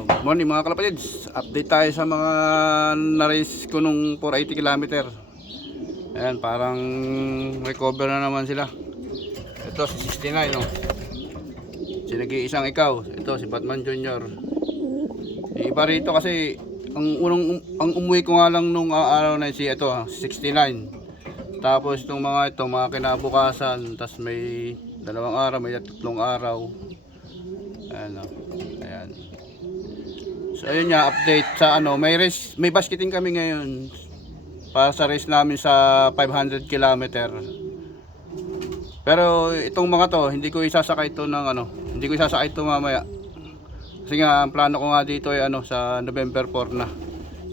Good morning mga kalapatids. Update tayo sa mga na-race ko nung 480 km. Ayan, parang recover na naman sila. Ito si 69 no. Si nag-iisang ikaw. Ito si Batman Junior. Iba rito kasi ang umuwi ko nga lang nung araw na si ito 69. Tapos itong mga ito mga kinabukasan, tas may 2 araw, may 3 araw. Ayan o. Ayan. So ayun nga, update sa may race, may basketing kami ngayon para sa race namin sa 500 km. Pero itong mga to, hindi ko isasakay ito ng hindi ko isasakay ito mamaya. Kasi nga ang plano ko nga dito ay sa November 4 na.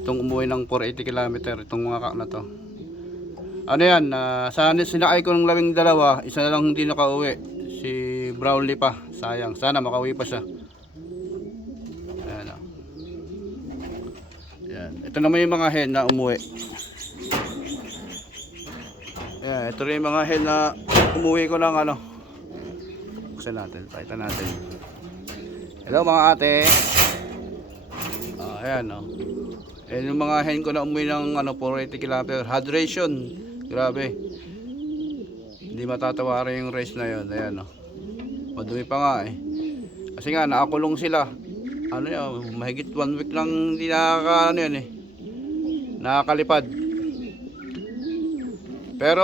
Itong umuwi ng 480 km, itong mga kak na to. Yan, sinakay ko ng 12, isa na lang hindi nakauwi. Si Brownlee pa, sayang. Sana makauwi pa siya. Ito naman yung mga hen na umuwi. Ayan, ito rin yung mga hen na umuwi ko ng buksan natin, pakita natin. Hello mga ate. Ayan Ayan yung mga hen ko na umuwi ng 480 km. Hydration. Grabe. Hindi matatawaran yung race na yun. Ayan madumi pa nga kasi nga nakakulong sila. Mahigit 1 week lang hindi nakakalipad. Pero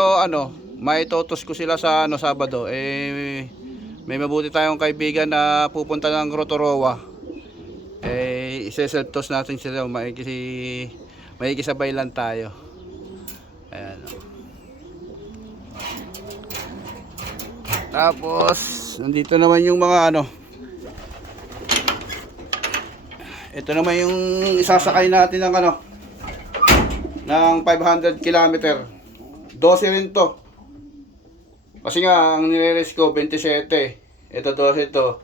may totos ko sila sa Sabado. May mabuti tayong kaibigan na pupunta ng Rotorua. Ise-self-toss natin sila, makikisabay lang tayo. Ayan Tapos nandito naman yung mga ito naman yung isasakay natin ng ng 500 km. 12 rin to. Kasi nga ang nire-race ko 27. Ito 12 to.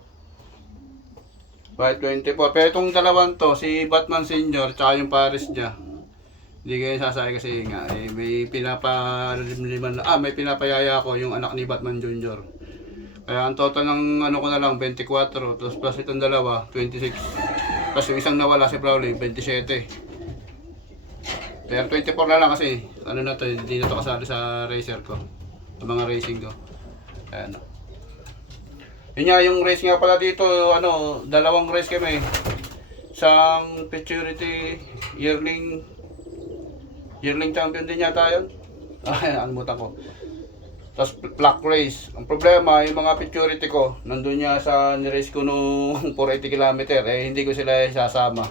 524. Pero itong dalawang to, si Batman Senior tsaka yung Paris niya, hindi kayo sasakay kasi nga may may pinapayaya ko yung anak ni Batman Junior. Kaya ang total ng ko na lang 24, plus itong dalawa 26. Tapos yung isang nawala si Brownlee 27. Pero 24 na lang kasi na to, hindi na to kasali sa racer ko, sa mga racing ko. Ayan Yun nga yung race nga pala dito, dalawang race kami. Isang Futurity yearling champion din yata yun. Anmutan ko. Tapos black race. Ang problema, yung mga Futurity ko, nandun niya sa ni-race ko nung 480 km, hindi ko sila isasama.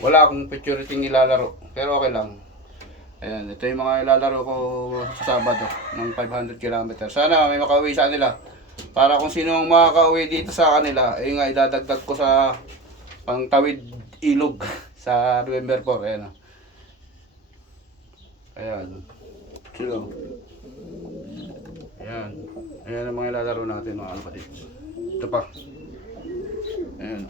Wala akong Futurity ilalaro, pero okay lang. Ayan, ito yung mga ilalaro ko sa Sabado ng 500 km. Sana may makauwi sa kanila. Para kung sino ang makakauwi dito sa kanila, nga idadagdag ko sa pangtawid ilog sa November 4. Ayan. Sino? Ayan ang mga ilalaro natin mga kapatid. Ito pa. Ayan.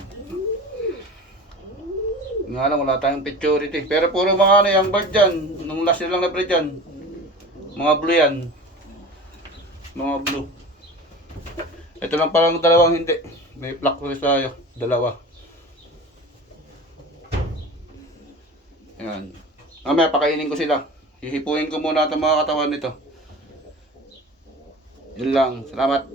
Nga lang wala tayong Futurity. Pero puro mga yung bird dyan. Nung last lang na breed dyan. Mga blue yan. Mga blue. Ito lang parang dalawang hindi. May black race tayo. Dalawa. Ayan. Mamaya pakainin ko sila. Hihipuin ko muna itong mga katawan nito. Yun lang. Salamat.